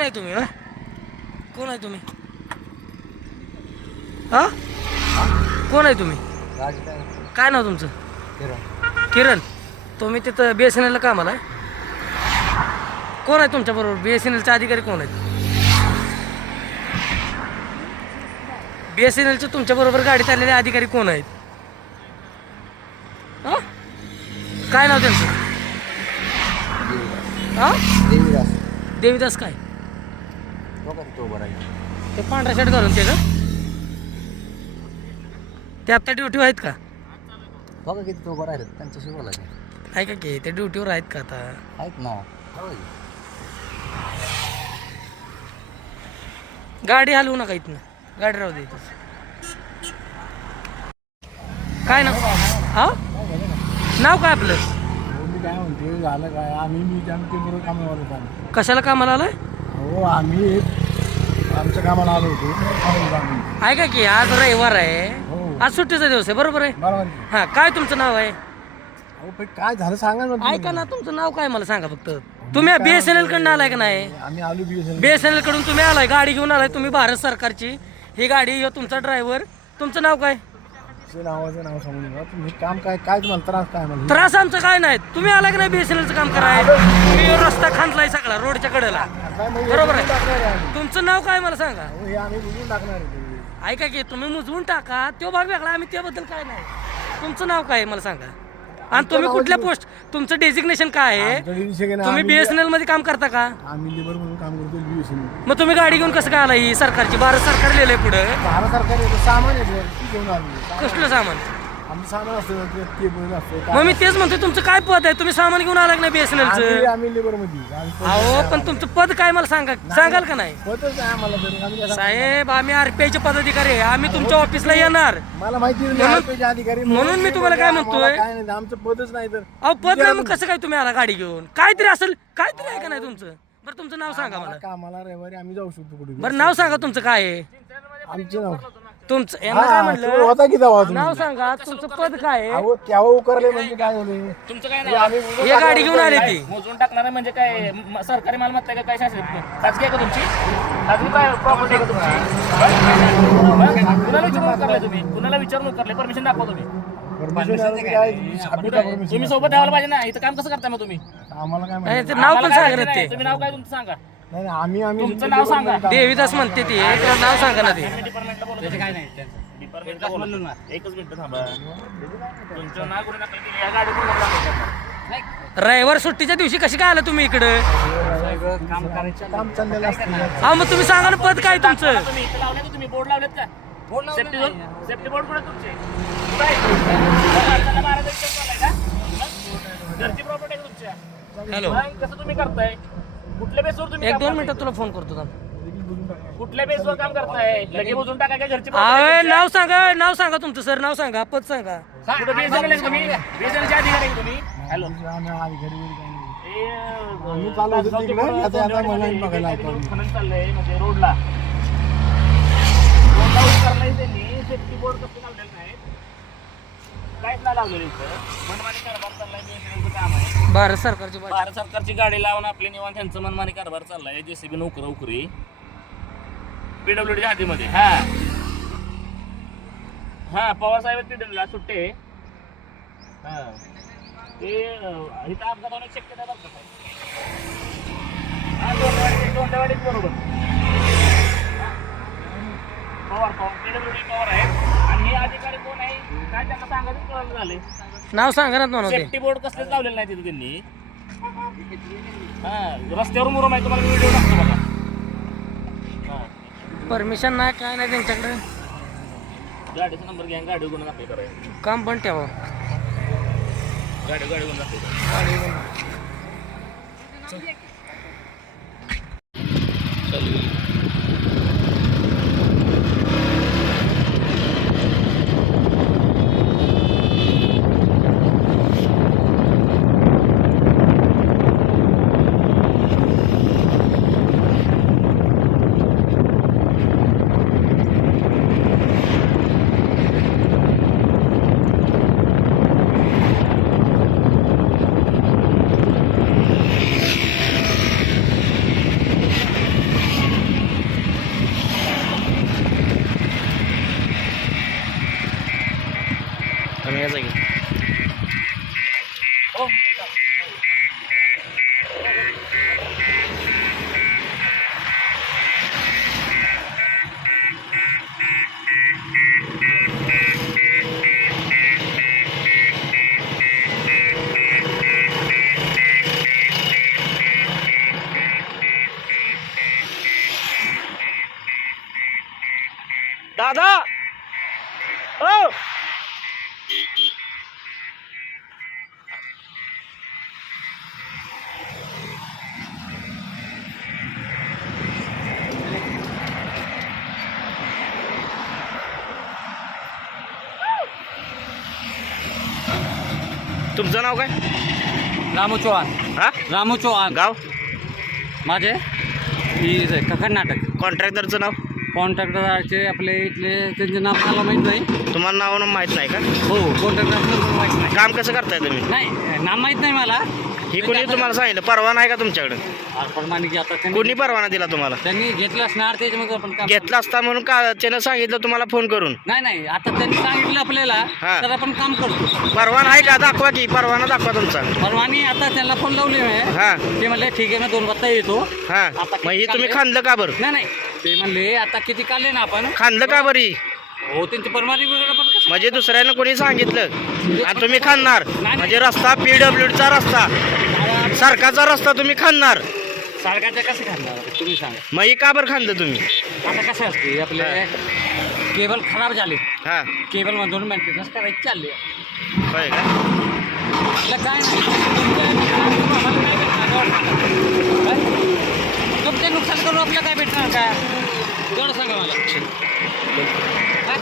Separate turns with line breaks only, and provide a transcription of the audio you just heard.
कोण आहे तुम्ही कोण आहे तुम्ही? हा? कोण आहे तुम्ही? काय नाव तुमचं? किरण. तुम्ही तिथं बी एस एन एलला कामाला आहे? कोण आहे तुमच्या बरोबर? बी एस एन एलचे अधिकारी कोण आहेत? बी एस एन एलचे तुमच्या बरोबर गाडीत आलेले अधिकारी कोण आहेत? हा? काय नाव त्यांचं? हा? देवीदास काय? ते पांढरा शर्ट घालून ते का? ते आता ड्युटीवर आहेत का?
बघा किती तो बरं आहेत त्यांच्याशी बोलायचं
आहे का की? ते ड्युटीवर आहेत का आता?
आहेत ना.
गाडी हलवू नका इथनं. गाडी राहू दे इथंच. काय नाव? हा? नाव काय आपलं?
मी काय म्हणते झालं काय? आम्ही मी बरोबर आलो होतो.
कशाला कामाला आलाय?
हो आम्ही आमच्या कामाला आलो होतो.
आहे का आज रविवार आहे.
हो.
आज सुट्टीचा दिवस आहे बरोबर आहे?
बरोबर?
हा काय तुमचं नाव आहे?
अहो पण काय झालं सांगा ना तुम्ही.
ऐका ना तुमचं नाव काय मला सांगा फक्त. तुम्ही बी एस एन एल कडनं आलाय का नाही?
आम्ही आलो B S
B S N एलकडून तुम्ही आलाय गाडी घेऊन आलाय तुम्ही भारत सरकारची. ही गाडी ह्यो तुमचा ड्रायव्हर तुमचं नाव काय?
नावाचं नाव सांगू नका तुम्ही काम काय काय तुम्हाला त्रास काय मला?
त्रास आमचं काय नाही. तुम्ही आलाय का नाही बीएसएनएलचं काम कराय तुम्ही रस्ता खांदलाय सगळा रोडच्या कडेला. बरोबर आहे. तुमचं नाव काय मला सांगा?
हो, आम्ही बुजून टाकणार आहे ते.
ऐका की तुम्ही मुजवून टाका. तो भाग वेगळा आम्ही त्याबद्दल काय नाही. तुमचं नाव काय आहे मला सांगा? आणि तुम्ही कुठल्या पोस्ट तुमचं डेजिग्नेशन काय आहे? तुम्ही बीएसएनएलमध्ये काम करता का?
आम्ही लेबर म्हणून काम करतो
मग तुम्ही गाडी घेऊन कसं काय आला? ही सरकारची भारत सरकार लिहिलंय पुढं.
भारत सरकार सामान घेऊन आलो.
कसलं सामान?
आमचं सामान असतं ते केबल असतं.
मग मी तेच म्हणतो तुमचं काय पद आहे? तुम्ही सामान घेऊन आला का नाही
आम्ही
बीएसएनएलचं
आम्ही लेबरमध्ये. आम्ही पद-
अहो पण तुमचं पद काय मला सांगा? सांगाल का नाही?
आम्हाला तरी. आम्ही काय
साहेब आम्ही आरपीआयचे पदाधिकारी आहे. आम्ही तुमच्या ऑफिसला येणार?
मला माहिती
म्हणून-
अधिकारी
म्हणून मी तुम्हाला काय म्हणतोय?
आम्हाला काय नाही आमचं पदच नाही तर.
अहो पद नाही मग कसं काय तुम्ही आला गाडी घेऊन? काहीतरी असेल काहीतरी आहे का नाही तुमचं? बरं तुमचं नाव सांगा मला.
कामाला रविवारी आम्ही जाऊ शकतो कुठे.
बरं नाव सांगा तुमचं काय आहे?
आमचं नाव
तुमचं यांना काय
हा, तो
म्हणलं
होता की दवा
नाव सांगा तुमचं पद काय आहे?
अहो केव्हा उकरले म्हणजे काय झालं?
तुमचं काय
हे आम्ही उगाच
हे गाडी घेऊन आले ती.
मोजून टाकणार आहे म्हणजे काय? म- सरकारी मालमत्ता आहे का? काय शासन खाजगी आहे का तुमची? खाजगी काय प्रॉपर्टी आहे का तुमची? मग कुणाला विचारून करले तुम्ही? कुणाला विचारून करले परमिशन दाखवा तुम्ही.
परमिशन काय छापी?
तुम्ही सोबत ठेवायला पाहिजे ना. इथं काम कसं करता मग तुम्ही?
आम्हाला काय
नाही,
माहिती?
ते नाव
आम्हाला
पण
काय माहिती नाही.
ते?
तुम्ही नाव काय तुमचं सांगा.
नाही नाही, आम्ही आम्ही
तुमचं नाव सांगा.
देवीदास म्हणते ती. नाव सांगा ना ते.
डिपार्टमेंटला बोलतो. काय नाही डिपार्टमेंटला बोलतो. एकच मिनिट थांबा. तुमचं नाव कुठे दाखल केलं? या गाडी कोण दाखल करणार
रविवार सुट्टीच्या दिवशी कशी काय आला तुम्ही इकडं?
काम करायचं
काम चाललेलं असतं
हा मग तुम्ही सांगा ना पद काय तुमचं?
तुम्ही. इथं लावले का तुम्ही? बोर्ड लावलेत का? सेफ्टी झोन सेफ्टी बोर्ड कुठे तुमचे? कुठे आहे? भारताला बारा दिवस चाललाय का? मग? घरची प्रॉपर्टी आहे का तुमच्या?
हॅलो.
मग कसं तुम्ही करताय? कुठल्या बेसवर तुम्ही
एक
काम
दोन
करताय?
मिनिटात तुला फोन करतो थांब.
कुठल्या बेसवर काम करताय? लगे बुजून टाका का घरची
नाव सांगा नाव सांगा तुमचं सर नाव सांगा पद सांगा.
कुठं आहे तुम्ही? बीएसएनएलचे अधिकारी आहे तुम्ही? हॅलो
आम्ही होतो तिकडे, आता- आता बघायला
काहीतरी चाललंय? म्हणजे रोडला रोडला त्यांनी. सेफ्टी बोर्ड कसं लावलेलं नाही काहीच नाही लावलेलं इथं. मनमानी कारभार चाललाय चं काम आहे.
भारत सरकारची बाजू.
भारत सरकारची गाडी लावून आपले निवांत त्यांचं मनमानी कारभार चाललाय. जेसीबी नोकर उकरी. पीडब्ल्यूडी हातीमध्ये. हा. हा पवार साहेब पीडब्ल्यू सुट्टे. हा. ते अं, इथं अपघात होण्याची शक्यता बरं का? हा दोंडेवाडी दोंडेवाडीच बरोबर हा. पवार पवार पीडब्ल्यूडी पवार आहे आणि हे अधिकारी कोण आहे काय त्यांना सांगायचं कळलं झाले
नाव सांगा ना तुम्हाला ते.
सेफ्टी बोर्ड कसलेच लावलेले नाही तिथे त्यांनी. हा रस्त्यावर मुरुम आहे तुम्हाला व्हिडिओ टाकतो बघा. हा.
परमिशन नाही काय नाही त्यांच्याकडे.
गाडीचा नंबर घ्या गाडी गुन्हा दाखल
काम पण ठेवा.
गाडी गाडी गुन्हा दाखल करा
या जागी
हो
दादा हो तुमचं नाव काय?
रामू चौहान.
हा?
रामू चौहान.
गाव?
माझे? कर्नाटक
कॉन्ट्रॅक्टरचं नाव?
कॉन्ट्रॅक्टरचे आपले इथले त्यांचे नाव मला माहीत नाही.
तुम्हाला नाव माहीत नाही का?
हो कॉन्ट्रॅक्टर माहीत नाही.
काम कसं करताय तुम्ही?
नाही नाव माहीत नाही मला.
ही कोणी तुम्हाला सांगितलं? परवाना आहे का तुमच्याकडे?
आता त्यांनी
कोणी परवाना दिला तुम्हाला?
त्यांनी घेतलं असणार त्याच्यामध्ये आपण काम
घेतला असता म्हणून का त्यानं सांगितलं तुम्हाला फोन करून?
नाही नाही आता त्यांनी सांगितलं आपल्याला
हा.
तर आपण काम करतो.
परवाना आहे का? दाखवा की परवाना दाखवा तुमचा.
परवानी आता त्यांना फोन लावले मी
हा.
ते म्हणले ठीक आहे मी दोन वाजता येतो.
हा.
आता
मग ही तुम्ही? खांदलं का बरं?
नाही नाही. ते म्हणले आता किती काढले ना आपण?
खांदलं का बरी?
हो त्यांची परवानी वगैरे पण कसं?
म्हणजे दुसऱ्यानं कोणी सांगितलं? आणि तुम्ही खांदणार म्हणजे रस्ता पीडब्ल्यूडीचा रस्ता. सरकारचा रस्ता तुम्ही खांदणार
सारखाचं कसं खाणार? तुम्ही सांगा.
मग ही का बरं खांदलं तुम्ही?
आता कसं असते आपले केबल खराब झाले.
हा.
केबल मधून मेंटेनन्स करायची चालली.
होय का?
आपलं काय नाही. आम्हाला काय भेटणार? काय? तुमचे नुकसान करून आपलं काय भेटणार का? तेवढं सांगा मला. काय?